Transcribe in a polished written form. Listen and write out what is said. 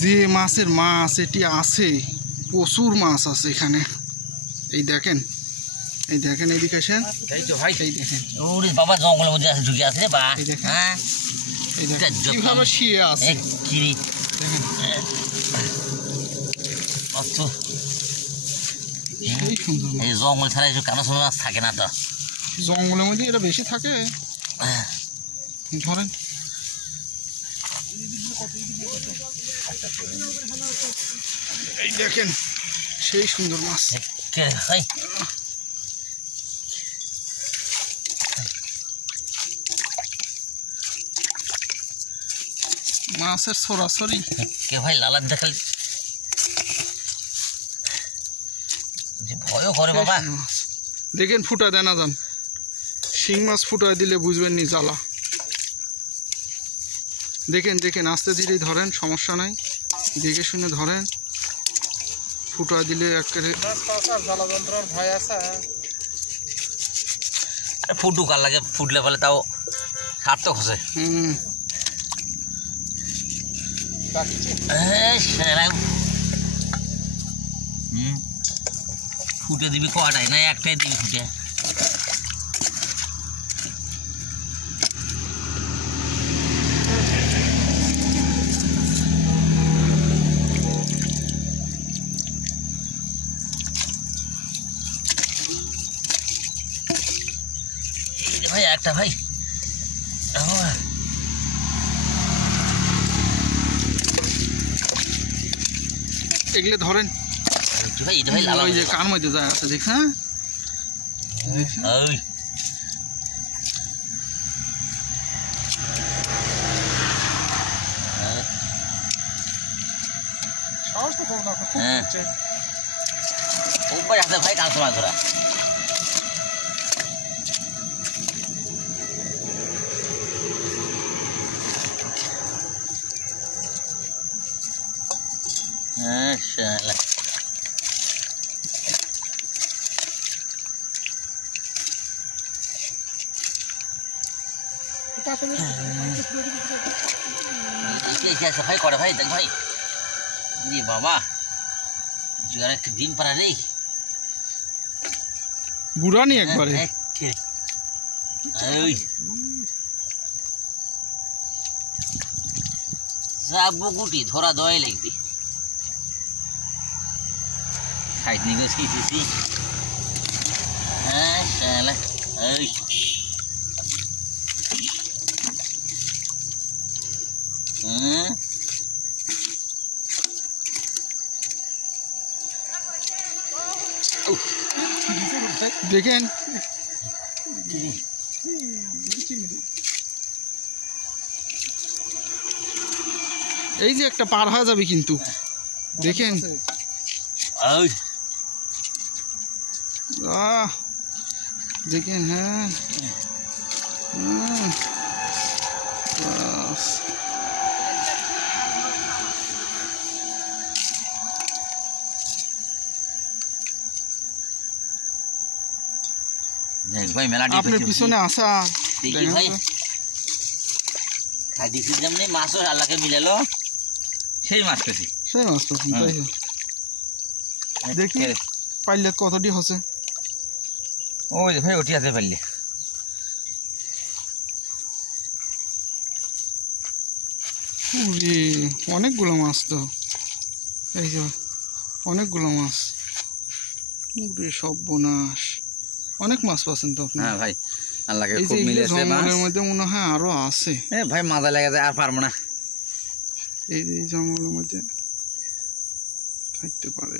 যে মাছের মাছ এটি আছে, প্রচুর মাছ আছে এখানে। এই দেখেন, এই দেখেন, এইদিকে আসেন, এই দেখেন, ওরে বাবা জঙ্গলের মধ্যে আছে, ঢুকে আছে রে বা। এই দেখেন, হ্যাঁ এই দেখেন কিভাবে শুয়ে আছে, কিরি দেখেন অত সেই সুন্দর। এই জঙ্গল ছাড়া এসব কেন সময় মাছ থাকে না তো, জঙ্গলের মধ্যে এরা বেশি থাকে। ধরেন, এই দেখেন সেই সুন্দর মাছ। মাছের সরাসরি কে ভাই লালার দেখাল ভয়ও করে বাবা। দেখেন ফুটা দেয় না যান, শিং মাছ ফুটায় দিলে বুঝবেন নি জ্বালা। দেখেন দেখেন আস্তে ধীরেই ধরেন, সমস্যা নাই, দেখে শুনে ধরেন। ফুটা দিলে একেবারে জ্বালা যন্ত্রণার ভয় আছে। ফুট ঢুকার লাগে, ফুটলে ফেলে তাও সার্থক হচ্ছে। ফুটে দিবি কটাই না, একটাই দিবি ফুটে। ভাই একটা ভাই এগুলো ধরেন ভাই, ভাই ওই যে কার মধ্যে যায় আছে, দেখ হ্যাঁ উপরে আছে ভাই, কাঁচা মাছ ধরা। ভাই করে ভাই, দেখ ভাই বাবা জোয়ার একটা ডিম পাড়া নেই, বুড়ানি একবারে। বুকুটি ধরা দয় লাগবে, সাইড নিয়ে শিখেছি। হ্যাঁ শালা এই দেখেন এই যে একটা পার হয়ে যাবে কিন্তু, দেখেন দেখেন। হ্যাঁ ভাই মেলা আপনার পিছনে আসা দেখি ভাই, খাই দিছি যেমনি মাছও আল্লাহকে মিলালো, সেই মাছ পেছি, সেই মাছ পেছি। তাই দেখি পাইলে কতটি হচ্ছে। ওই ভাই ওটি আছে পাইলে, অনেকগুলো মাছ তো, এই যে অনেকগুলো মাছ, সব বোনাস অনেক মাছ পাচ্ছেন তো আপনি। হ্যাঁ ভাই আল্লাহকে খুব মিলেছে। জঙ্গলের মধ্যে মনে হয় আরো আছে। ভাই মাজা লেগে যায়, আর পারবো না। এই জঙ্গলের মধ্যে থাকতে পারে।